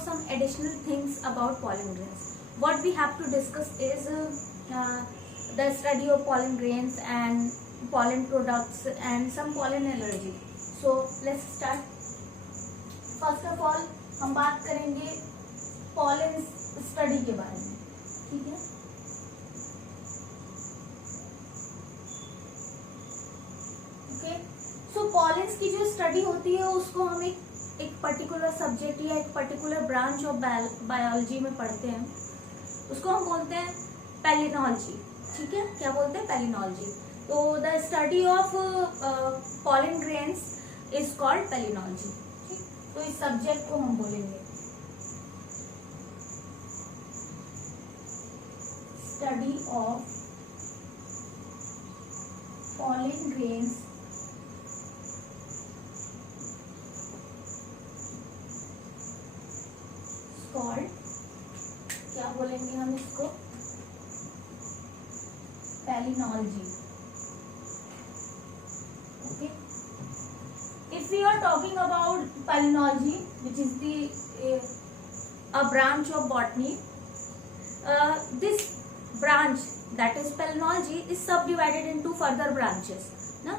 some additional things about pollen grains. What we have to discuss is the study of pollen grains and pollen products and some pollen allergy. So let's start. First of all हम बात करेंगे pollen study के बारे में, ठीक है. Okay, सो pollens की जो स्टडी होती है उसको हम एक पर्टिकुलर सब्जेक्ट या एक पर्टिकुलर ब्रांच ऑफ बायोलॉजी में पढ़ते हैं. उसको हम बोलते हैं पैलिनोलॉजी. ठीक है, क्या बोलते हैं? पैलिनोलॉजी. तो the study of pollen grains is called palynology. ठीक, तो इस सब्जेक्ट को हम बोलेंगे study of pollen grains called, क्या बोलेंगे हम इसको? Palynology. Okay, if we are talking about palynology which is the a branch of botany, this branch that is palynology is subdivided into further branches, na?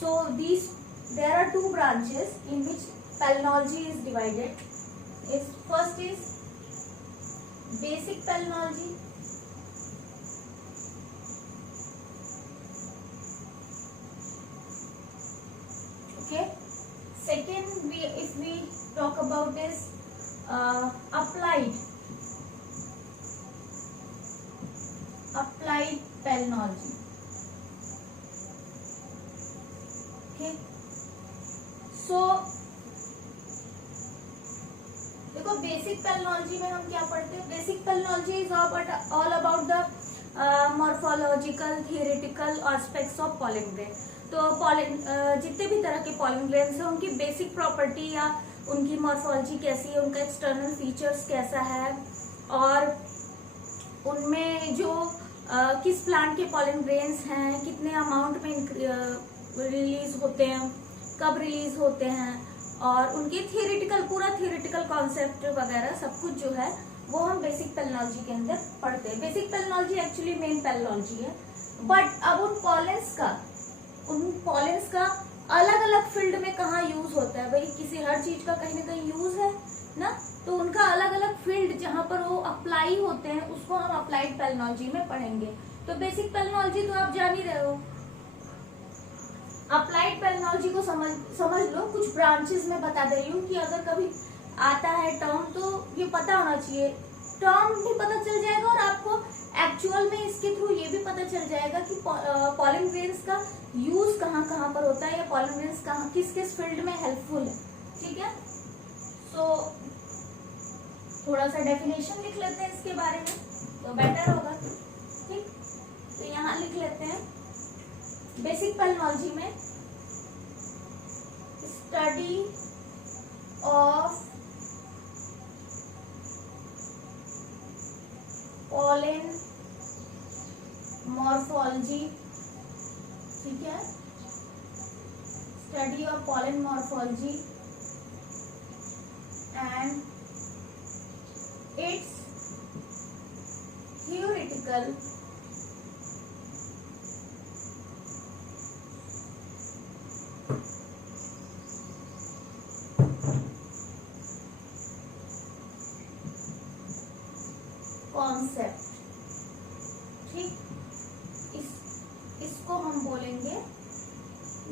So there are two branches in which palynology is divided. First is basic palynology. Okay, second if we talk about is applied palynology. Okay, so देखो basic palynology में हम क्या पढ़ते हैं? Basic palynology is all about the morphological theoretical aspects of pollen grain. तो pollen जितने भी तरह के पॉलन ग्रेन्स हैं उनकी बेसिक प्रॉपर्टी या उनकी मॉर्फोलॉजी कैसी है, उनका एक्सटर्नल फीचर्स कैसा है, और उनमें जो किस प्लांट के पॉलन ग्रेन्स हैं, कितने अमाउंट में रिलीज होते हैं, कब रिलीज होते हैं, और उनके पूरा थियोरेटिकल कॉन्सेप्ट वगैरह सब कुछ जो है वो हम बेसिक पैलिनोलॉजी के अंदर पढ़ते हैं. Basic palynology actually main palynology है. बट अब उन पॉलेंस का अलग अलग फील्ड में कहाँ यूज होता है? भाई किसी हर चीज का कहीं ना कहीं यूज है ना, तो उनका अलग अलग फील्ड जहाँ पर वो अप्लाई होते हैं उसको हम अप्लाइड पैलिनोलॉजी में पढ़ेंगे. तो बेसिक पैलिनोलॉजी तो आप जान ही रहे हो. अप्लाइड पैलिनोलॉजी को समझ लो. कुछ ब्रांचेस में बता दे रही हूँ कि अगर कभी आता है टर्म तो ये पता होना चाहिए. टर्म भी पता चल जाएगा और आपको एक्चुअल में इसके थ्रू ये भी पता चल जाएगा कि पॉलन ग्रेन्स का यूज कहाँ कहाँ पर होता है या पॉलन ग्रेन्स कहाँ किस किस फील्ड में हेल्पफुल है. ठीक है, सो थोड़ा सा डेफिनेशन लिख लेते हैं इसके बारे में तो बेटर होगा. ठीक, तो यहाँ लिख लेते हैं बेसिक पैलिनोलॉजी में स्टडी ऑफ पॉलन मॉर्फोलॉजी. ठीक है, study of pollen morphology and it's theoretical concept. ठीक, इसको हम बोलेंगे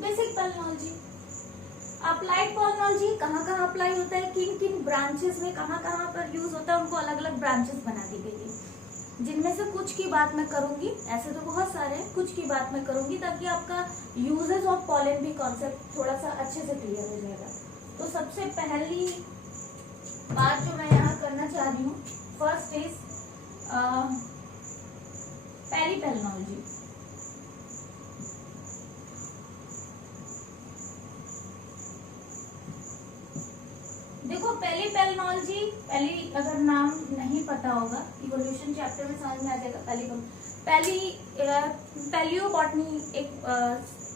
बेसिक पैलिनोलॉजी. अप्लाइड पैलिनोलॉजी कहाँ कहाँ अप्लाई होता है, किन किन ब्रांचेस में कहाँ कहाँ पर यूज होता है, उनको अलग अलग ब्रांचेस बना दी गई है. जिनमें से कुछ की बात मैं करूंगी, ऐसे तो बहुत सारे हैं, कुछ की बात मैं करूंगी ताकि आपका यूजेस ऑफ पॉलन भी कॉन्सेप्ट थोड़ा सा अच्छे से क्लियर हो जाएगा. तो सबसे पहली बात जो मैं यहाँ करना चाह रही हूँ, फर्स्ट इज पैलिनोलॉजी. देखो पैलिनोलॉजी, पहली अगर नाम नहीं पता होगा इवोल्यूशन चैप्टर में समझ में आ जाएगा. पैलियोबॉटनी एक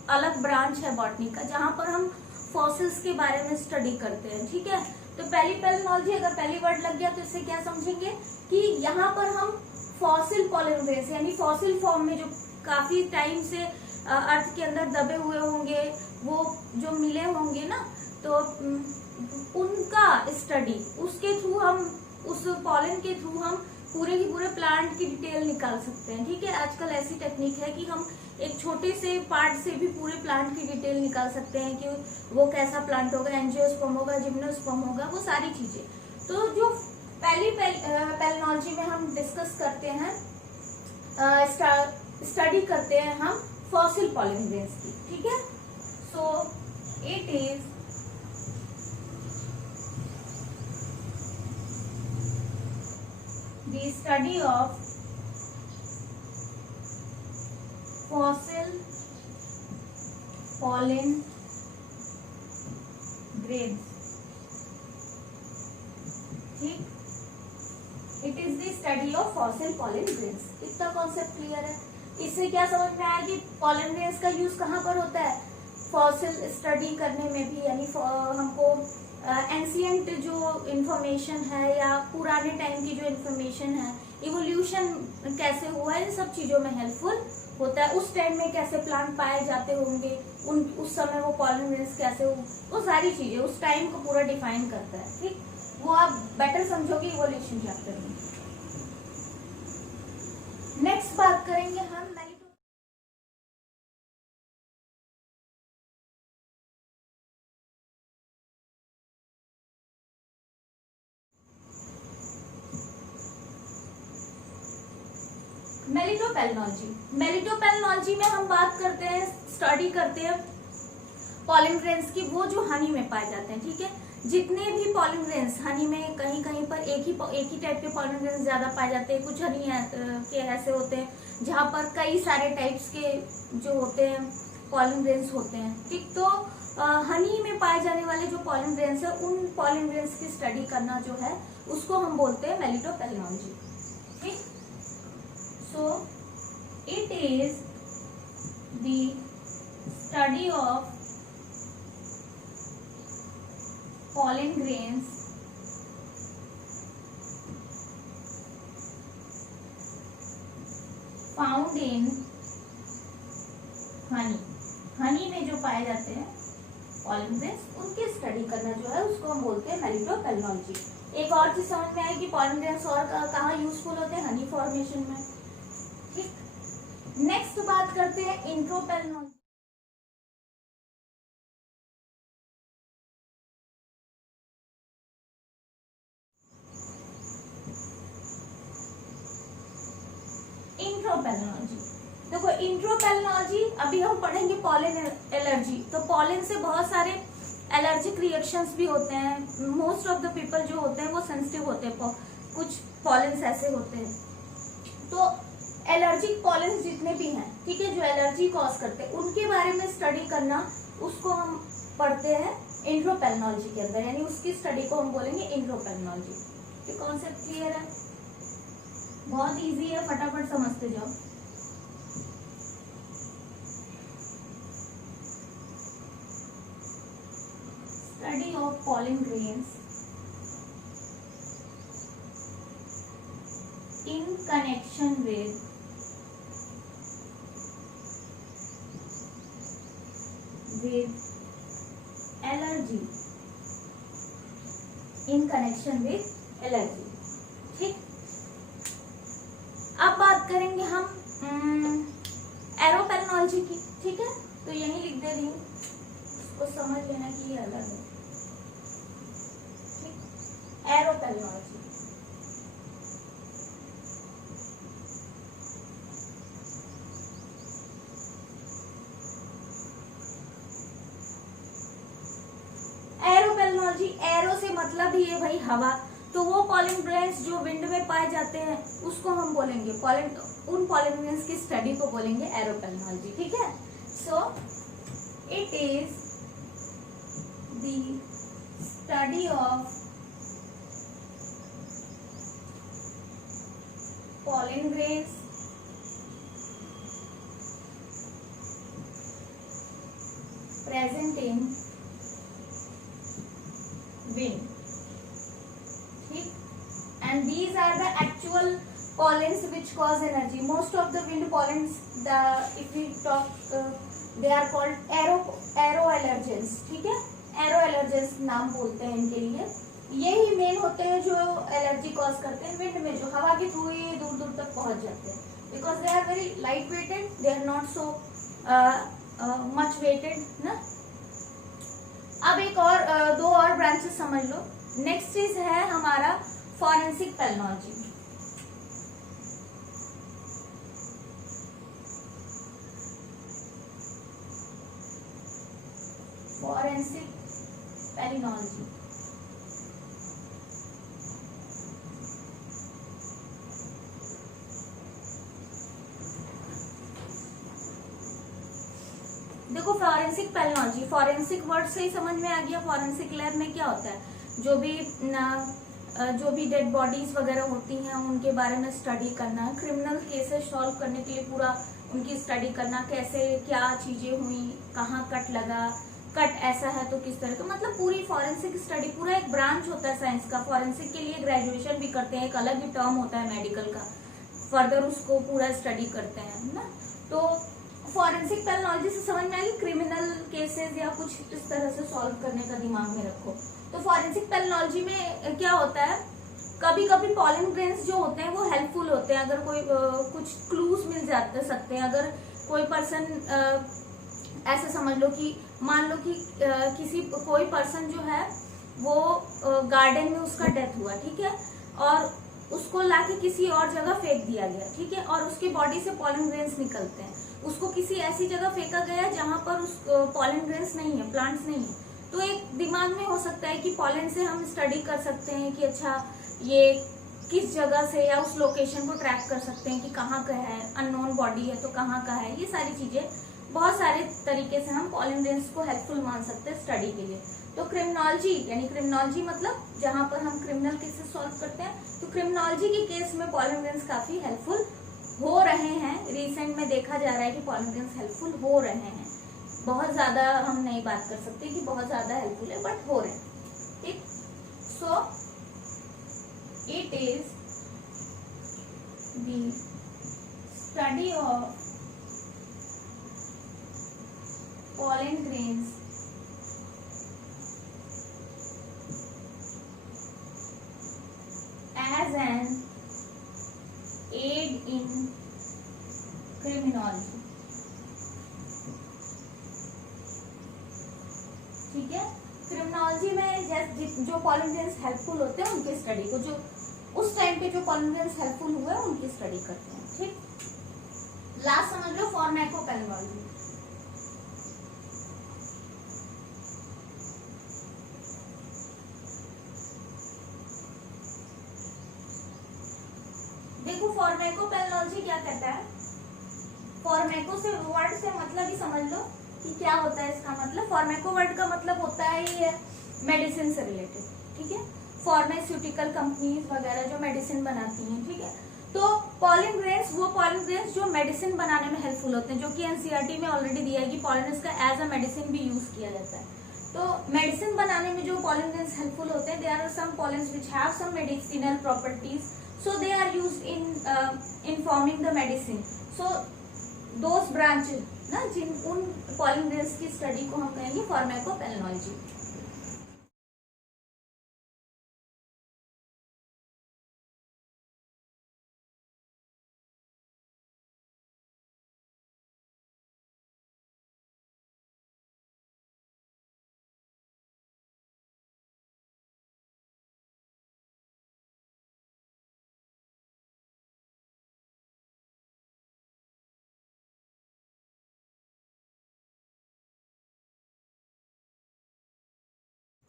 अलग ब्रांच है बॉटनी का जहाँ पर हम फॉसिल्स के बारे में स्टडी करते हैं. ठीक है, तो पहली पैलिनोलॉजी, अगर पहली वर्ड लग गया तो इससे क्या समझेंगे कि यहाँ पर हम फॉसिल पॉलन ग्रेन्स यानी फॉसिल फॉर्म में जो काफी टाइम से अर्थ के अंदर दबे हुए होंगे, वो जो मिले होंगे ना, तो उनका स्टडी, उसके थ्रू हम, उस पॉलन के थ्रू हम पूरे की पूरे प्लांट की डिटेल निकाल सकते हैं। ठीक है, आजकल ऐसी टेक्निक है कि हम एक छोटे से पार्ट से भी पूरे प्लांट की डिटेल निकाल सकते हैं कि वो कैसा प्लांट होगा, एंजियोस्पर्म होगा, जिम्नोस्पर्म होगा, वो सारी चीजें। तो जो पहली पैलिनोलॉजी में हम डिस्कस करते हैं, स्टडी करते हैं हम फॉसिल पॉलन ग्रेन्स की। ठीक है, so it is the study of fossil pollen grains. ठीक, it is the study of fossil pollen grains. इतना कॉन्सेप्ट क्लियर है? इससे क्या समझ में आया कि पॉलन ग्रेन्स का यूज कहाँ पर होता है? फॉसिल स्टडी करने में भी, यानी हमको एंशियंट जो इंफॉर्मेशन है या पुराने टाइम की जो इंफॉर्मेशन है, इवोल्यूशन कैसे हुआ है, इन सब चीजों में हेल्पफुल होता है। उस टाइम में कैसे प्लांट पाए जाते होंगे, उस समय वो पॉलन ग्रेन्स कैसे हो, वो सारी चीजें उस टाइम को पूरा डिफाइन करता है। ठीक, वो आप बेटर समझोगे इवोल्यूशन चैप्टर में। नेक्स्ट बात करेंगे हम मेलिटोपैलिनोलॉजी। मेलिटोपैलिनोलॉजी में हम बात करते हैं, स्टडी करते हैं पॉलन ग्रेन्स की, वो जो हनी में पाए जाते हैं। ठीक है, जितने भी पॉलन ग्रेन्स हनी में, कहीं कहीं पर एक ही टाइप के पॉलन ग्रेन्स ज्यादा पाए जाते हैं। कुछ हनी के ऐसे होते हैं जहाँ पर कई सारे टाइप्स के जो होते हैं पॉलन ग्रेन्स होते हैं। ठीक, तो हनी में पाए जाने वाले जो पॉलन ग्रेन्स है, उन पॉलन ग्रेन्स की स्टडी करना जो है उसको हम बोलते हैं मेलिटोपैलिनोलॉजी। ठीक, so it is the study of pollen grains found in honey। Honey में जो पाए जाते हैं पॉलन ग्रेन्स, उनकी स्टडी करना जो है उसको हम बोलते हैं मेलिटोपैलिनोलॉजी। एक और चीज समझ में आएगी, पॉलन ग्रेन्स और कहाँ यूजफुल होते हैं? हनी फॉर्मेशन में। ठीक, नेक्स्ट बात करते हैं इंट्रोपैलिनोलॉजी। इंट्रोपैलिनोलॉजी, देखो इंट्रोपैलिनोलॉजी अभी हम पढ़ेंगे पॉलन एलर्जी। तो पॉलन से बहुत सारे एलर्जिक रिएक्शंस भी होते हैं। मोस्ट ऑफ द पीपल जो होते हैं वो सेंसिटिव होते हैं, कुछ पॉलन्स ऐसे होते हैं। तो एलर्जिक पॉलन्स जितने भी हैं, ठीक है, जो एलर्जी कॉज करते हैं, उनके बारे में स्टडी करना, उसको हम पढ़ते हैं इंट्रोपैलिनोलॉजी के अंदर, यानी उसकी स्टडी को हम बोलेंगे इंट्रोपैलिनोलॉजी। ये कॉन्सेप्ट क्लियर है? बहुत इजी है, फटाफट समझते जाओ। Study of pollen grains in connection with allergy, in connection with allergy। ठीक, अब बात करेंगे हम एरोपैलिनोलॉजी की। ठीक है, तो यही लिख दे रही हूँ, उसको समझ लेना कि ये अलग है। ठीक, एरोपैलिनोलॉजी। एरोपैलिनोलॉजी, एरो से मतलब ही है भाई हवा, तो वो पॉलन ग्रेन्स जो विंड में पाए जाते हैं उसको हम बोलेंगे उन पॉलन ग्रेन्स की स्टडी को बोलेंगे एरोपैलिनोलॉजी। ठीक है, so it is the study of pollen grains present in wind. and these are the actual pollens which cause energy. Most of the wind pollens, if we talk, they are called aeroallergens. ठीक है, aeroallergens नाम बोलते हैं इनके लिए. यही main होते हैं जो एलर्जी कॉज करते हैं विंड में, जो हवा के थ्रू ही दूर दूर तक पहुंच जाते हैं. Because they are very light weighted, they are not so much weighted ना. अब एक और दो और ब्रांचेस समझ लो. नेक्स्ट चीज है हमारा फॉरेंसिक पैथोलॉजी. फॉरेंसिक पैथोलॉजी देखो, फॉरेंसिक पैथोलॉजी, फॉरेंसिक वर्ड से ही समझ में आ गया. फॉरेंसिक लैब में क्या होता है, जो भी डेड बॉडीज वगैरह होती हैं उनके बारे में स्टडी करना, क्रिमिनल केसेस सॉल्व करने के लिए पूरा उनकी स्टडी करना, कैसे क्या चीजें हुई, कहाँ कट लगा, कट ऐसा है तो किस तरह का, मतलब पूरी फॉरेंसिक स्टडी. पूरा एक ब्रांच होता है साइंस का. फॉरेंसिक के लिए ग्रेजुएशन भी करते हैं, एक अलग ही टर्म होता है मेडिकल का. फर्दर उसको पूरा स्टडी करते हैं ना. तो फॉरेंसिक पैथोलॉजी से समझ में आएगी क्रिमिनल केसेस या कुछ इस तरह से सॉल्व करने का दिमाग में रखो. तो फॉरेंसिक पैथोलॉजी में क्या होता है, कभी कभी पॉलन ग्रेन्स जो होते हैं वो हेल्पफुल होते हैं. अगर कोई कुछ क्लूज मिल जाते सकते हैं. अगर कोई पर्सन ऐसे समझ लो कि मान लो कि कोई पर्सन जो है वो गार्डन में उसका डेथ हुआ, ठीक है, और उसको लाके किसी और जगह फेंक दिया गया, ठीक है, और उसकी बॉडी से पॉलन ग्रेन्स निकलते हैं. उसको किसी ऐसी जगह फेंका गया जहां पर उस पॉलन ग्रेन्स नहीं है, प्लांट्स नहीं है. तो एक दिमाग में हो सकता है कि पॉलन से हम स्टडी कर सकते हैं कि अच्छा ये किस जगह से, या उस लोकेशन को ट्रैक कर सकते हैं कि कहाँ का है, अननोन बॉडी है तो कहाँ का है. ये सारी चीजें बहुत सारे तरीके से हम पॉलन ग्रेन्स को हेल्पफुल मान सकते हैं स्टडी के लिए. तो क्रिमिनोलॉजी, यानी क्रिमिनोलॉजी मतलब जहां पर हम क्रिमिनल केसेस सॉल्व करते हैं, तो क्रिमिनोलॉजी के केस में पॉलन ग्रेन्स काफी हेल्पफुल हो रहे हैं. रिसेंट में देखा जा रहा है कि पॉलन ग्रेन्स हेल्पफुल हो रहे हैं. बहुत ज्यादा हम नहीं बात कर सकते कि बहुत ज्यादा हेल्पफुल है, बट हो रहे हैं. ठीक, so it is the study of pollen grains as an aid in criminology. ठीक है, क्रिमिनोलॉजी में जो पॉलन ग्रेन्स हेल्पफुल होते हैं उनकी स्टडी को, जो उस टाइम पे जो पॉलन ग्रेन्स हेल्पफुल हुए उनकी स्टडी करते हैं. ठीक, लास्ट समझ लो फार्माकोपेथोलॉजी. देखो, फार्माकोपेथोलॉजी क्या कहता है, फार्माको से वर्ड से मतलब ही समझ लो कि क्या होता है इसका मतलब. फार्माको वर्ड का मतलब होता है ये मेडिसिन से रिलेटेड. ठीक है, फार्मास्यूटिकल कंपनीज वगैरह जो मेडिसिन बनाती हैं. ठीक है, तो पॉलन ग्रेन्स, वो पॉलन ग्रेन्स जो मेडिसिन बनाने में हेल्पफुल होते हैं, जो कि एनसीईआरटी में ऑलरेडी दिया है कि पॉलन का एज अ मेडिसिन भी यूज किया जाता है. तो मेडिसिन बनाने में जो पॉलन ग्रेन्स हेल्पफुल होते हैं, there are some pollens which have some medicinal properties, so they are used in forming the medicine. So those branches ना, जिन उन pollen grains की स्टडी को हम कहेंगे फार्माकोपेथोलॉजी.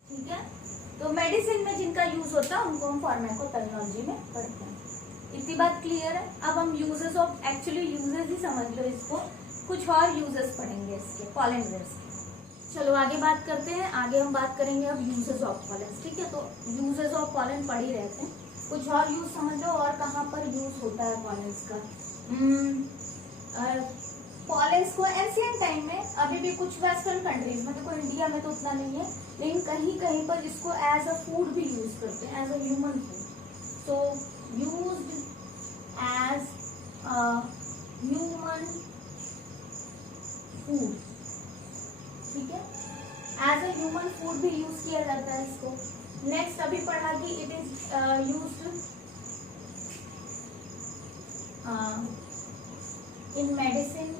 ठीक है, तो मेडिसिन में जिनका यूज होता है उनको हम फार्माकोपेथोलॉजी में पढ़ते हैं. इतनी बात क्लियर है. अब हम यूजेस ऑफ, एक्चुअली यूजेस ही समझ लो इसको, कुछ और यूजेस पढ़ेंगे इसके पॉलन ग्रेन्स के. चलो आगे बात करते हैं. आगे हम बात करेंगे अब यूजेस ऑफ पॉलन. ठीक है, तो यूजेस ऑफ पॉलन पढ़ ही रहते हैं, कुछ और यूज समझ लो और कहाँ पर यूज होता है पॉलन्स का. पॉलन्स को एंशिएंट टाइम में, अभी भी कुछ वेस्टर्न कंट्रीज में, देखो इंडिया में तो उतना नहीं है, लेकिन कहीं कहीं पर इसको एज अ फूड भी यूज करते हैं, as a human food. So used as human food, ठीक है, एज अ ह्यूमन फूड भी यूज किया जाता है इसको। नेक्स्ट अभी पढ़ा कि it is used in medicine,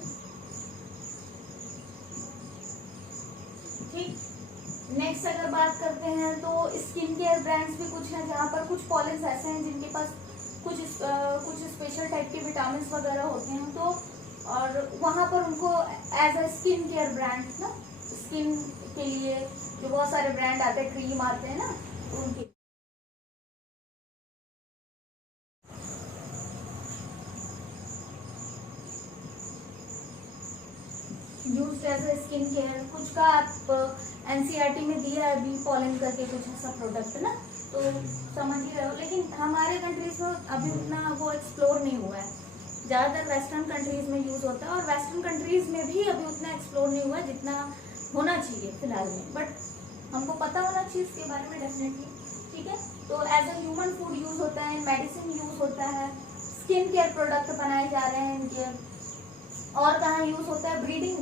ठीक। नेक्स्ट अगर बात करते हैं तो स्किन केयर ब्रांड्स भी कुछ हैं जहाँ पर कुछ पॉलिन्स ऐसे हैं जिनके पास कुछ स्पेशल टाइप के विटामिन वगैरह होते हैं, तो और वहां पर उनको as a skin care brand ना, स्किन के लिए जो बहुत सारे ब्रांड आते हैं, क्रीम आते हैं ना, तो उनके used as a skin care. कुछ का आप एनसीईआरटी में दिया है अभी पॉलन करके कुछ ऐसा प्रोडक्ट ना, तो समझ ही रहे हो। लेकिन हमारे कंट्रीज में अभी उतना वो एक्सप्लोर नहीं हुआ है, ज्यादातर वेस्टर्न कंट्रीज में यूज होता है, और वेस्टर्न कंट्रीज में भी अभी उतना एक्सप्लोर नहीं हुआ है जितना होना चाहिए फिलहाल में, बट हमको पता होना चाहिए इसके बारे में डेफिनेटली, ठीक है। तो as a human food use होता है, मेडिसिन यूज होता है, स्किन केयर प्रोडक्ट बनाए जा रहे हैं इनके। और कहाँ यूज होता है, ब्रीडिंग,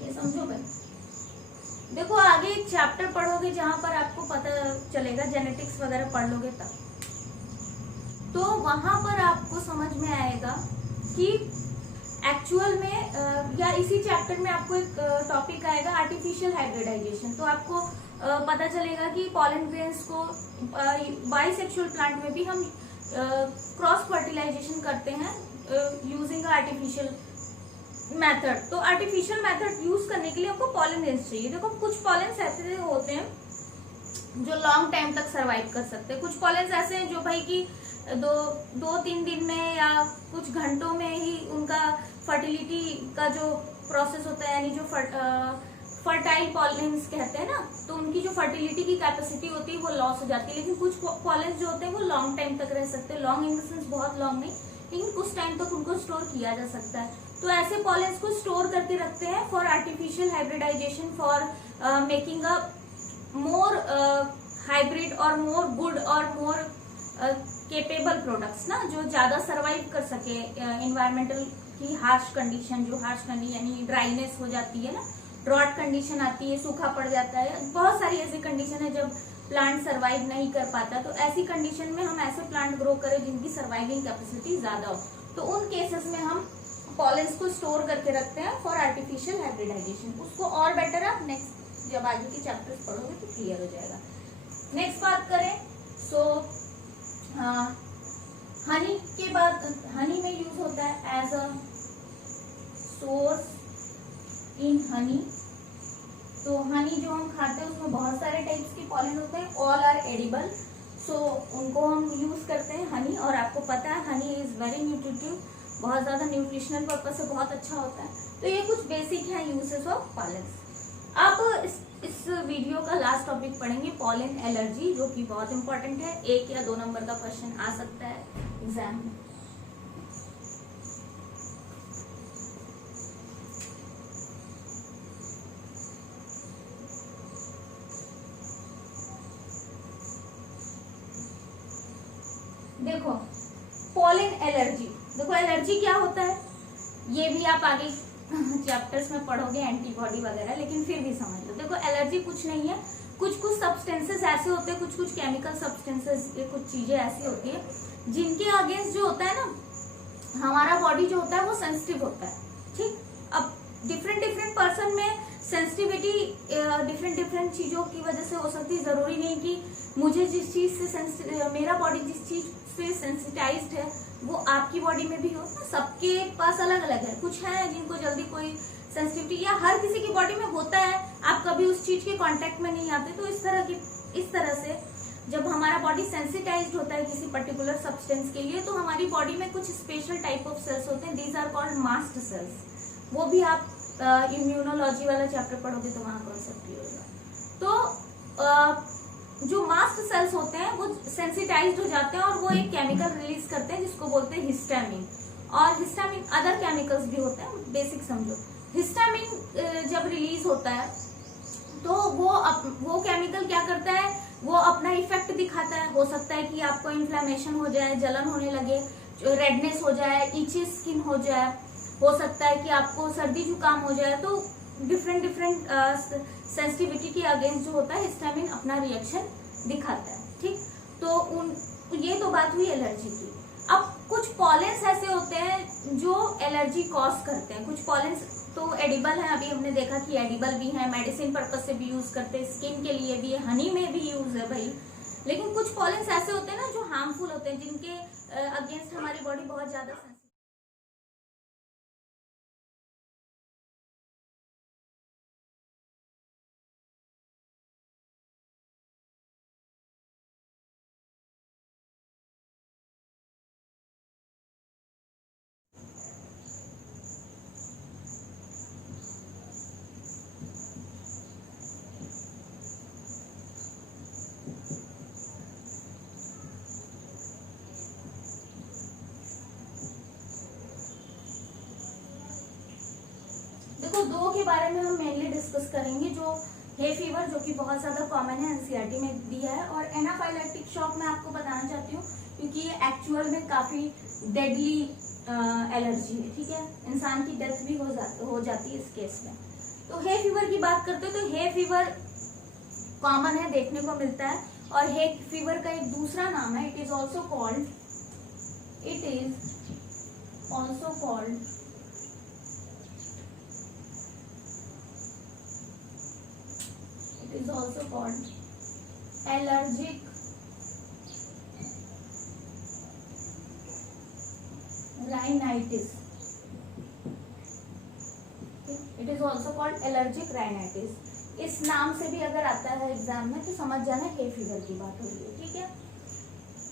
ये समझो भाई। देखो आगे एक चैप्टर पढ़ोगे जहां पर आपको पता चलेगा, जेनेटिक्स वगैरह पढ़ लोगे तब, तो वहां पर आपको समझ में आएगा कि एक्चुअल में या इसी चैप्टर में आपको एक टॉपिक आएगा आर्टिफिशियल हाइब्रिडाइजेशन। तो आपको पता चलेगा कि पॉलन ग्रेन्स को बाइसेक्सुअल प्लांट में भी हम क्रॉस फर्टिलाइजेशन करते हैं यूजिंग आर्टिफिशियल मेथड। तो आर्टिफिशियल मेथड यूज करने के लिए हमको पॉलन ग्रेन्स चाहिए। देखो कुछ पॉलेन्स ऐसे होते हैं जो लॉन्ग टाइम तक सरवाइव कर सकते हैं, कुछ पॉलेन्स ऐसे हैं जो भाई की दो तीन दिन में या कुछ घंटों में ही उनका फर्टिलिटी का जो प्रोसेस होता है, यानी जो फर्टाइल पॉलेन्स कहते हैं ना, तो उनकी जो फर्टिलिटी की कैपेसिटी होती है वो लॉस हो जाती है। लेकिन कुछ पॉलेन्स जो होते हैं वो लॉन्ग टाइम तक रह सकते हैं, लॉन्ग इन द सेंस बहुत लॉन्ग नहीं, लेकिन कुछ टाइम तक उनको स्टोर किया जा सकता है। तो ऐसे पॉलेन्स को स्टोर करके रखते हैं for artificial hybridization, for making a more hybrid और मोर गुड और मोर केपेबल प्रोडक्ट्स ना, जो ज्यादा सरवाइव कर सके एनवायरमेंटल की हार्श कंडीशन, जो हार्श कंडीशन यानी ड्राइनेस हो जाती है ना, ड्रॉट कंडीशन आती है, सूखा पड़ जाता है, बहुत सारी ऐसी कंडीशन है जब प्लांट सरवाइव नहीं कर पाता। तो ऐसी कंडीशन में हम ऐसे प्लांट ग्रो करें जिनकी सर्वाइविंग कैपेसिटी ज्यादा हो, तो उन केसेस में हम पॉलेन्स को स्टोर करके रखते हैं फॉर आर्टिफिशियल हाइब्रिडाइजेशन। उसको और बेटर आप नेक्स्ट जब आगे के चैप्टर्स पढ़ोगे तो क्लियर हो जाएगा। नेक्स्ट बात करें सो हनी के बाद, हनी में यूज होता है as a source in honey. तो हनी जो हम खाते हैं उसमें बहुत सारे टाइप्स के पॉलन होते हैं, ऑल आर एडिबल, सो उनको हम यूज करते हैं हनी। और आपको पता है हनी इज वेरी न्यूट्रिटिव, बहुत ज्यादा न्यूट्रिशनल पर्पज से बहुत अच्छा होता है। तो ये कुछ बेसिक है यूजेस ऑफ पॉलेन्स। अब इस वीडियो का लास्ट टॉपिक पढ़ेंगे पॉलन एलर्जी, जो कि बहुत इंपॉर्टेंट है, 1 या 2 नंबर का क्वेश्चन आ सकता है एग्जाम में। देखो पॉलन एलर्जी, देखो एलर्जी क्या होता है ये भी आप आगे चैप्टर्स में पढ़ोगे, एंटीबॉडी वगैरह, लेकिन फिर भी समझ लो। देखो एलर्जी कुछ नहीं है, कुछ सब्सटेंसेस ऐसे होते हैं, कुछ केमिकल सब्सटेंसेस, कुछ चीजें ऐसी होती है जिनके अगेंस्ट जो होता है ना हमारा बॉडी जो होता है वो सेंसिटिव होता है, ठीक। अब डिफरेंट पर्सन में सेंसिटिविटी डिफरेंट चीजों की वजह से हो सकती है। जरूरी नहीं कि मुझे जिस चीज से मेरा बॉडी जिस चीज से सेंसिटाइज्ड है वो आपकी बॉडी में भी हो, सबके पास अलग अलग है। कुछ है जिनको जल्दी कोई सेंसिटिविटी, या हर किसी की बॉडी में होता है, आप कभी उस चीज के कांटेक्ट में नहीं आते। तो इस तरह से जब हमारा बॉडी सेंसिटाइज्ड होता है किसी पर्टिकुलर सब्सटेंस के लिए, तो हमारी बॉडी में कुछ स्पेशल टाइप ऑफ सेल्स होते हैं, these are called mast cells. वो भी आप इम्यूनोलॉजी वाला चैप्टर पढ़ोगे तो वहां कॉन्सेप्ट क्लियर होगा। तो जो मास्ट सेल्स होते हैं वो सेंसिटाइज्ड हो जाते हैं और वो एक केमिकल रिलीज करते हैं जिसको बोलते हैं हिस्टामिन। और हिस्टामिन अदर केमिकल्स भी होते हैं, बेसिक समझो। हिस्टामिन जब रिलीज होता है तो वो वो केमिकल क्या करता है, वो अपना इफेक्ट दिखाता है। हो सकता है कि आपको इन्फ्लेमेशन हो जाए, जलन होने लगे, रेडनेस हो जाए, इची स्किन हो जाए, हो सकता है कि आपको सर्दी जुकाम हो जाए। तो डिफरेंट सेंसिटिविटी के अगेंस्ट जो होता है हिस्टामिन अपना रिएक्शन दिखाता है। ठीक, तो ये तो बात हुई एलर्जी की। अब कुछ पॉलेंस ऐसे होते हैं जो एलर्जी कॉज करते हैं। कुछ पॉलेंस तो एडिबल है, अभी हमने देखा कि एडिबल भी है, मेडिसिन पर्पज से भी यूज करते हैं, स्किन के लिए भी है, हनी में भी यूज है भाई। लेकिन कुछ पॉलेंस ऐसे होते हैं ना जो हार्मफुल होते हैं, जिनके अगेंस्ट हमारी बॉडी बहुत ज्यादा देखो, दो के बारे में हम मेनली डिस्कस करेंगे। जो हे फीवर, जो कि बहुत ज्यादा कॉमन है, एनसीईआरटी में दिया है, और एनाफाइलैक्टिक शॉक मैं आपको बताना चाहती हूँ क्योंकि ये एक्चुअल में काफी डेडली एलर्जी है। ठीक है, इंसान की डेथ भी हो जाती है इस केस में। तो हे फीवर की बात करते हो तो हे फीवर कॉमन है, देखने को मिलता है। और हे फीवर का एक दूसरा नाम है, it is also called allergic rhinitis. It is also called allergic rhinitis. इस नाम से भी अगर आता है एग्जाम में तो समझ जाना हे फीवर की बात हो रही है। ठीक है,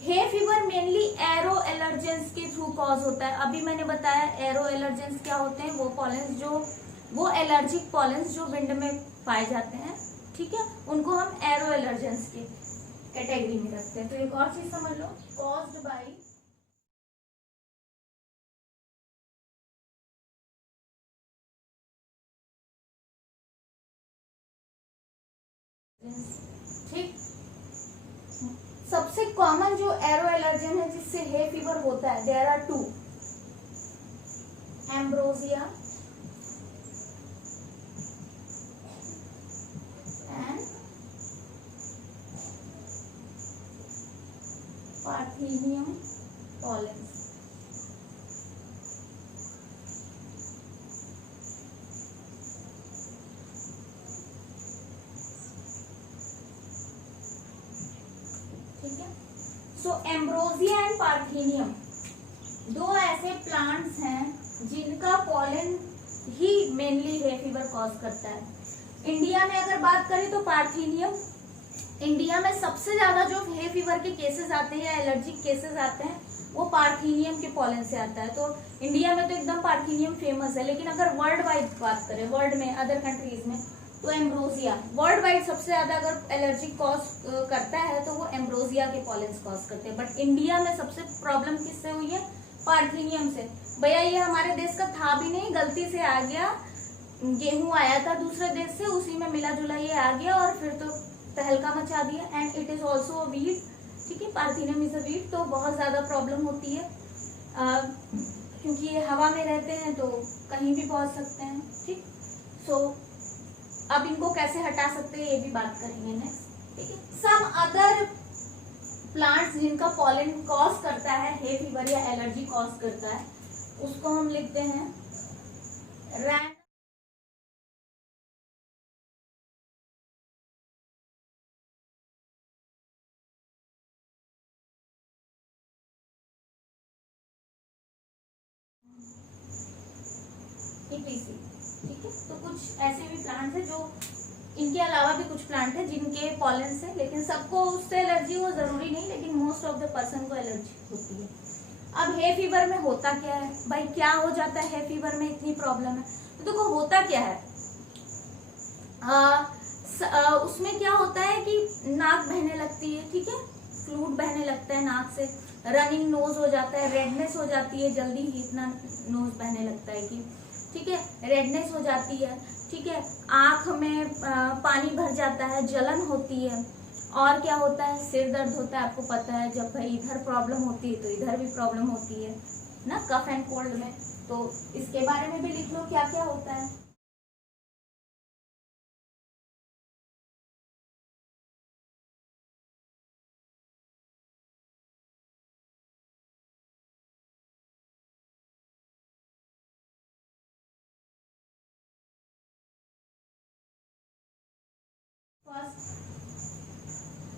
hay fever mainly arrow allergens के थ्रू कॉज होता है। अभी मैंने बताया एरो एलर्जेंस क्या होते हैं, वो पॉलेंस वो एलर्जिक पॉलेंस जो विंड में पाए जाते हैं। ठीक है, उनको हम एरो एलर्जेंस की कैटेगरी में रखते हैं। तो एक और चीज समझ लो, कॉज्ड बाय ठीक, सबसे कॉमन जो एरो एलर्जन है जिससे हे फीवर होता है, there are two, ambrosia and parthenium pollens. ठीक है, सो एम्ब्रोसिया एंड पार्थेनियम दो ऐसे प्लांट्स हैं जिनका पॉलन ही मेनली हे फीवर कॉज करता है। इंडिया में अगर बात करें तो पार्थेनियम, इंडिया में सबसे ज्यादा जो हे फीवर के केसेस आते हैं या एलर्जिक केसेस आते हैं वो पार्थेनियम के पॉलन से आता है। तो इंडिया में तो एकदम पार्थेनियम फेमस है, लेकिन अगर वर्ल्ड वाइड बात करें, वर्ल्ड में अदर कंट्रीज में, तो एम्ब्रोसिया वर्ल्ड वाइड सबसे ज्यादा अगर एलर्जिक कॉज करता है तो वो एम्ब्रोसिया के पॉलेंस कॉज करते हैं। बट इंडिया में सबसे प्रॉब्लम किससे हुई है, पार्थेनियम से। भैया ये हमारे देश का था भी नहीं, गलती से आ गया, गेहूं आया था दूसरे देश से, उसी में मिला जुला ये आ गया और फिर तो तहलका मचा दिया। And it is also wheat. ठीक है, पार्थेनियम इज अ वीट। तो बहुत ज्यादा प्रॉब्लम होती है क्योंकि ये हवा में रहते हैं तो कहीं भी पहुंच सकते हैं। ठीक, सो अब इनको कैसे हटा सकते हैं ये भी बात करेंगे नेक्स्ट। ठीक है, सम अदर प्लांट्स जिनका पॉलन कॉज करता है हे फीवर या एलर्जी कॉज करता है, उसको हम लिखते हैं रैंडम ईपीसी। ठीक है, तो कुछ ऐसे भी प्लांट्स हैं जो, इनके अलावा भी कुछ प्लांट है जिनके पॉलन से, लेकिन सबको उससे एलर्जी हो जरूरी नहीं, लेकिन मोस्ट ऑफ द पर्सन को एलर्जी होती है। अब हे फीवर में होता क्या है भाई, क्या हो जाता है हे फीवर में, इतनी प्रॉब्लम है तो देखो होता क्या है। उसमें क्या होता है कि नाक बहने लगती है। ठीक है, फ्लूइड बहने लगता है नाक से, रनिंग नोज हो जाता है, रेडनेस हो जाती है, जल्दी ही इतना नोज बहने लगता है कि, ठीक है, रेडनेस हो जाती है। ठीक है, आंख में पानी भर जाता है, जलन होती है, और क्या होता है, सिर दर्द होता है। आपको पता है जब भाई इधर प्रॉब्लम होती है तो इधर भी प्रॉब्लम होती है ना, कफ एंड कोल्ड में। तो इसके बारे में भी लिख लो क्या क्या होता है।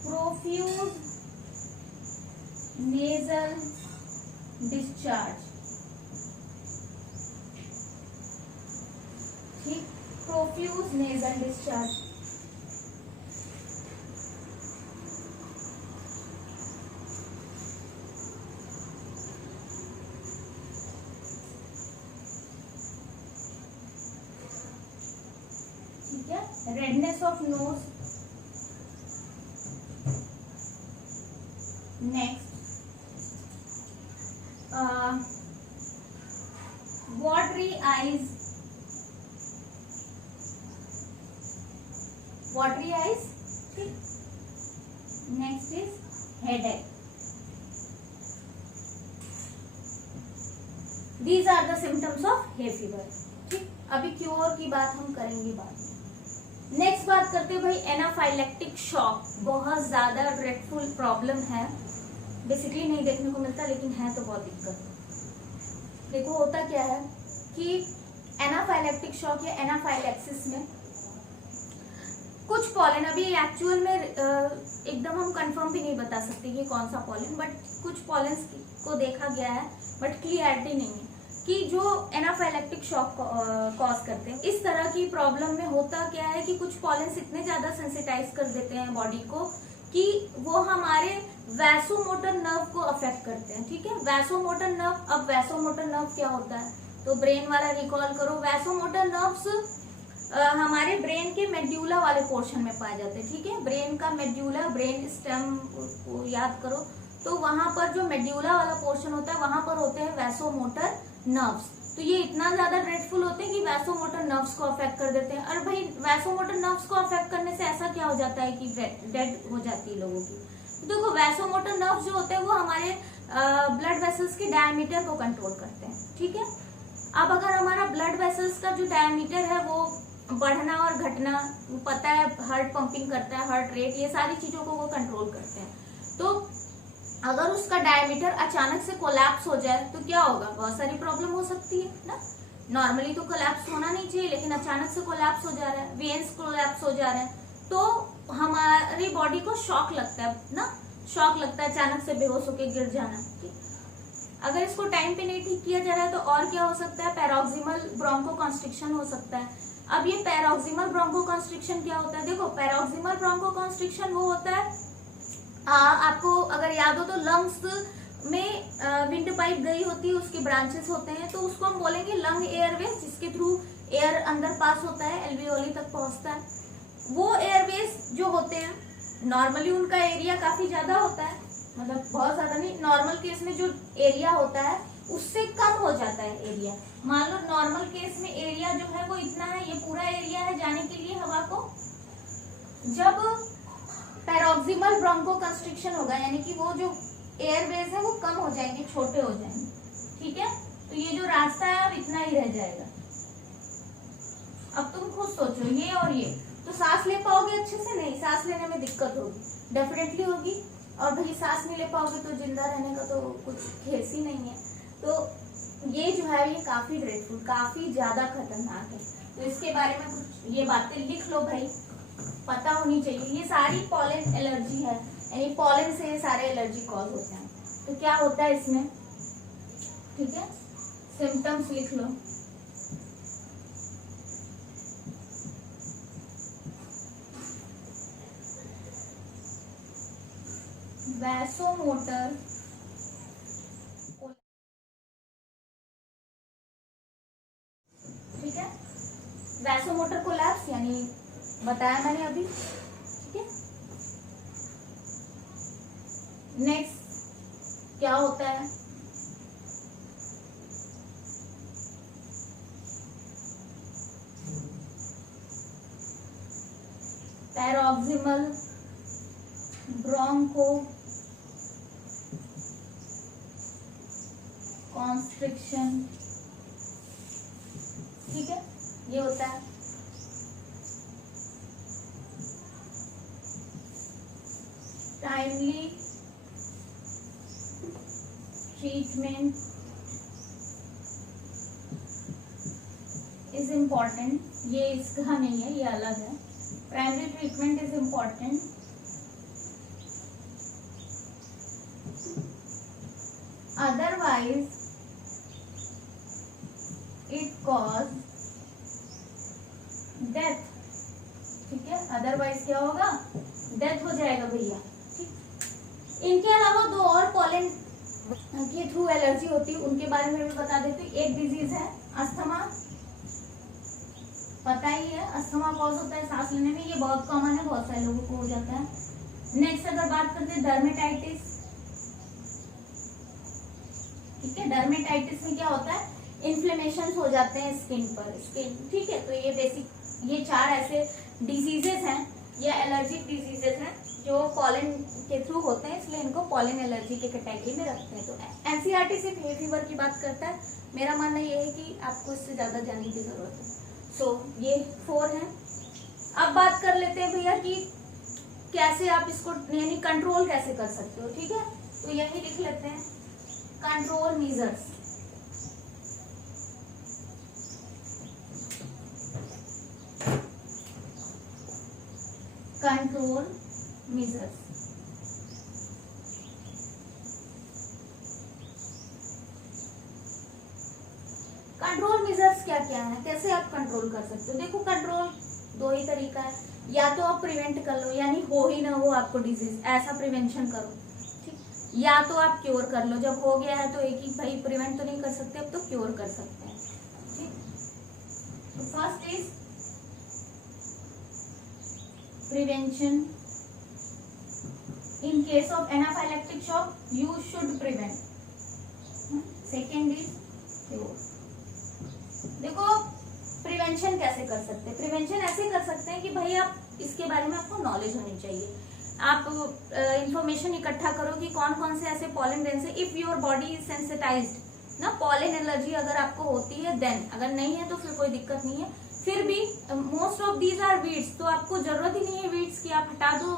प्रोफ्यूज नेजल डिस्चार्ज, ठीक, प्रोफ्यूज नेजल डिस्चार्ज। ठीक है, redness of nose. Next watery eyes, watery eyes, ठीक। Next is headache. These are the symptoms of hay fever, ठीक। अभी क्योर की बात हम करेंगे बाद में। नेक्स्ट बात करते हैं भाई एनाफाइलेक्टिक शॉक, बहुत ज्यादा ड्रेडफुल प्रॉब्लम है, बेसिकली नहीं देखने को मिलता लेकिन है तो बहुत दिक्कत। देखो होता क्या है कि एनाफाइलेक्टिक शॉक या एनाफाइलेक्सिस में कुछ पॉलन, अभी एक्चुअल में एकदम हम कंफर्म भी नहीं बता सकते कि कौन सा पॉलन, बट कुछ पॉलन्स को देखा गया है बट क्लियरिटी नहीं है कि जो एनाफाइलेक्टिक शॉक कॉज करते हैं। इस तरह की प्रॉब्लम में होता क्या है कि कुछ पॉलन्स इतने ज्यादा सेंसिटाइज कर देते हैं बॉडी को कि वो हमारे वैसोमोटर नर्व को अफेक्ट करते हैं, ठीक है। वैसोमोटर नर्व, अब वैसोमोटर नर्व क्या होता है तो ब्रेन वाला रिकॉल करो। वैसोमोटर नर्व्स हमारे ब्रेन के मेड्यूला वाले पोर्शन में पाए जाते हैं, ठीक है। ब्रेन का मेड्यूला, ब्रेन स्टेम को याद करो तो वहां पर जो मेड्यूला वाला पोर्शन होता है वहां पर होते हैं वैसोमोटर नर्व्स। तो ये इतना ज्यादा ड्रेडफुल होते हैं कि वैसोमोटर नर्व्स को अफेक्ट कर देते हैं। और भाई वैसोमोटर नर्व्स को अफेक्ट करने से ऐसा क्या हो जाता है कि डेड हो जाती है लोगों की। तो देखो वैसोमोटर नर्व्स जो होते हैं वो हमारे ब्लड वेसल्स के डायमीटर को कंट्रोल करते हैं, ठीक है। अब अगर हमारा ब्लड वेसल्स का जो डायमीटर है वो बढ़ना और घटना, पता है हार्ट पंपिंग करता है, हार्ट रेट, ये सारी चीजों को वो कंट्रोल करते हैं। तो अगर उसका डायमीटर अचानक से कोलैप्स हो जाए तो क्या होगा, बहुत सारी प्रॉब्लम हो सकती है ना। नॉर्मली तो कोलैप्स होना नहीं चाहिए लेकिन अचानक से कोलैप्स हो जा रहा है, वेन्स कोलैप्स हो जा रहे हैं तो हमारी बॉडी को शॉक लगता है ना, शॉक लगता है, अचानक से बेहोश होकर गिर जाना। अगर इसको टाइम पे नहीं ठीक किया जा रहा है तो और क्या हो सकता है, पैरोक्सिमल ब्रोंकोकॉन्स्ट्रिक्शन हो सकता है। अब ये पैरोक्सिमल ब्रोंकोकॉन्स्ट्रिक्शन क्या होता है, देखो पैरोक्सिमल ब्रोंकोकॉन्स्ट्रिक्शन वो होता है, आपको अगर याद हो तो लंग्स में विंड पाइप गई होती है, उसके ब्रांचेस होते हैं, तो उसको हम बोलेंगे लंग एयरवेज, जिसके थ्रू एयर अंदर पास होता है, एल्वियोली तक पहुंचता है। वो एयरवेज जो होते हैं नॉर्मली उनका एरिया काफी ज्यादा होता है, मतलब बहुत ज्यादा नहीं, नॉर्मल केस में जो एरिया होता है उससे कम हो जाता है एरिया। मान लो नॉर्मल केस में एरिया जो है वो इतना है, ये पूरा एरिया है जाने के लिए हवा को। जब पैरोक्सिमल ब्रोंकोकंस्ट्रिक्शन होगा यानी कि वो जो एयरवेज है वो कम हो जाएंगे, छोटे हो जाएंगे, ठीक है। तो ये जो रास्ता है अब इतना ही रह जाएगा। अब तुम खुद सोचो ये और ये, तो सांस ले पाओगे अच्छे से, नहीं, सांस लेने में दिक्कत होगी, डेफिनेटली होगी। और भाई सांस नहीं ले पाओगे तो जिंदा रहने का तो कुछ खेस ही नहीं है। तो ये जो है ये काफी ड्रेडफुल, काफी ज्यादा खतरनाक है। तो इसके बारे में कुछ ये बातें लिख लो भाई, पता होनी चाहिए। ये सारी पॉलन एलर्जी है, यानी पॉलन से ये सारे एलर्जी कॉज होते हैं। तो क्या होता है इसमें, ठीक है, सिम्टम्स लिख लो। वैसोमोटर, ठीक है, वैसोमोटर कोलैप्स यानी बताया मैंने अभी, ठीक है। नेक्स्ट क्या होता है, प्रॉक्सिमल ब्रोंको कॉन्स्ट्रिक्शन, ठीक है, ये होता है। टाइमली ट्रीटमेंट इज इम्पॉर्टेंट, ये इसका नहीं है, ये अलग है। Primary treatment is important, otherwise it cause death, ठीक है, अदरवाइज क्या होगा, डेथ हो जाएगा भैया, ठीक। इनके अलावा दो और पॉलन के थ्रू एलर्जी होती है, उनके बारे में भी बता देती हूँ। एक डिजीज है अस्थमा, पता ही है अस्थमा कॉज होता है सांस लेने में, ये बहुत कॉमन है, बहुत सारे लोगों को हो जाता है। नेक्स्ट अगर बात करते हैं डर्मेटाइटिस, ठीक है, डर्मेटाइटिस में क्या होता है, इन्फ्लेमेशन हो जाते हैं स्किन पर, स्किन, ठीक है। तो ये बेसिक, ये चार ऐसे डिजीजेस हैं या एलर्जिक डिजीजेस हैं जो पॉलन के थ्रू होते हैं, इसलिए इनको पॉलन एलर्जी के कैटेगरी में रखते हैं। तो एनसीईआरटी सिर्फ हे फीवर की बात करता है, मेरा मानना ये है कि आपको इससे ज्यादा जानने की जरूरत है। सो ये 4 हैं। अब बात कर लेते हैं भैया कि कैसे आप इसको यानी कंट्रोल कैसे कर सकते हो, ठीक है। तो यही लिख लेते हैं, control measures. Control measures, control measures क्या क्या है, कैसे आप कंट्रोल कर सकते हो। देखो कंट्रोल दो ही तरीका है, या तो आप प्रिवेंट कर लो, यानी हो ही ना हो आपको डिजीज, ऐसा प्रिवेंशन करो, ठीक। या तो आप क्योर कर लो, जब हो गया है तो एक ही, भाई प्रिवेंट तो नहीं कर सकते, अब तो क्योर कर सकते हैं, ठीक। तो first is prevention, in case of anaphylactic shock you should prevent। second is cure। देखो प्रिवेंशन कैसे कर सकते हैं, प्रिवेंशन ऐसे कर सकते हैं कि भाई आप इसके बारे में आपको नॉलेज होनी चाहिए, आप इंफॉर्मेशन इकट्ठा करो कि कौन कौन से ऐसे पॉलन ग्रेन्स है। If your body is sensitised ना, पॉलन एलर्जी अगर आपको होती है देन, अगर नहीं है तो फिर कोई दिक्कत नहीं है। फिर भी most of these are weeds, तो आपको जरूरत ही नहीं है वीड्स की, आप हटा दो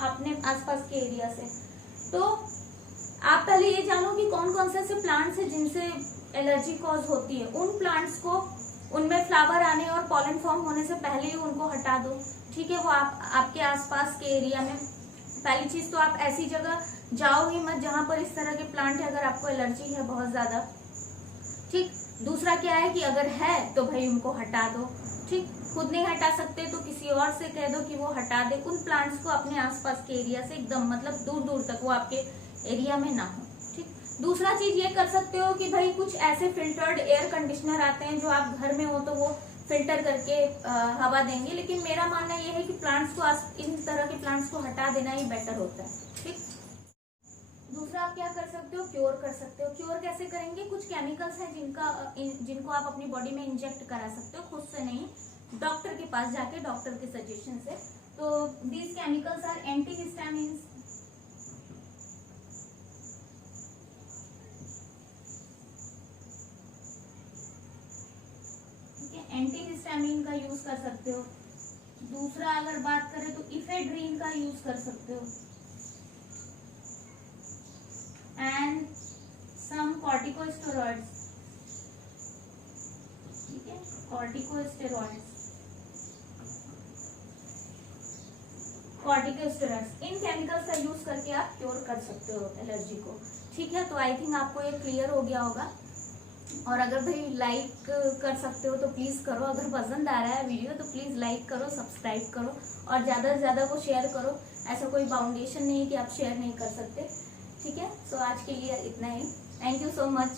अपने आसपास के एरिया से। तो आप पहले ये जानो कि कौन कौन से ऐसे प्लांट्स हैं जिनसे एलर्जी कॉज होती है, उन प्लांट्स को, उनमें फ्लावर आने और पॉलन फॉर्म होने से पहले ही उनको हटा दो, ठीक है। वो आपके आसपास के एरिया में, पहली चीज तो आप ऐसी जगह जाओ ही मत जहां पर इस तरह के प्लांट है, अगर आपको एलर्जी है बहुत ज्यादा, ठीक। दूसरा क्या है कि अगर है तो भाई उनको हटा दो, ठीक। खुद नहीं हटा सकते तो किसी और से कह दो कि वो हटा दे। उन प्लांट्स को अपने आसपास के एरिया से एकदम, मतलब दूर दूर तक, वो आपके एरिया में ना हो, ठीक। दूसरा चीज ये कर सकते हो कि भाई कुछ ऐसे फिल्टर्ड एयर कंडीशनर आते हैं जो आप घर में हो तो वो फिल्टर करके हवा देंगे, लेकिन मेरा मानना ये है कि प्लांट्स को, इन तरह के प्लांट्स को हटा देना ही बेटर होता है, ठीक। दूसरा आप क्या कर सकते हो, क्योर कर सकते हो। क्योर कैसे करेंगे, कुछ केमिकल्स हैं जिनको आप अपनी बॉडी में इंजेक्ट करा सकते हो, खुद से नहीं, डॉक्टर के पास जाके, डॉक्टर के सजेशन से। तो दीज केमिकल्स आर एंटीहिस्टामिन्स, ठीक है, एंटीहिस्टामिन का यूज कर सकते हो। दूसरा अगर बात करें तो इफेड्रीन का यूज कर सकते हो, एंड सम कॉर्टिकोस्टेरॉइड्स, ठीक है, कॉर्टिकोस्टेरॉइड्स, इन केमिकल्स का यूज करके आप क्योर कर सकते हो एलर्जी को, ठीक है। तो आई थिंक आपको ये क्लियर हो गया होगा। और अगर भाई लाइक कर सकते हो तो प्लीज करो, अगर पसंद आ रहा है वीडियो तो प्लीज लाइक करो, सब्सक्राइब करो और ज्यादा से ज्यादा को शेयर करो। ऐसा कोई बाउंडेशन नहीं है कि आप शेयर नहीं कर सकते, ठीक है। सो आज के लिए इतना ही, थैंक यू सो मच।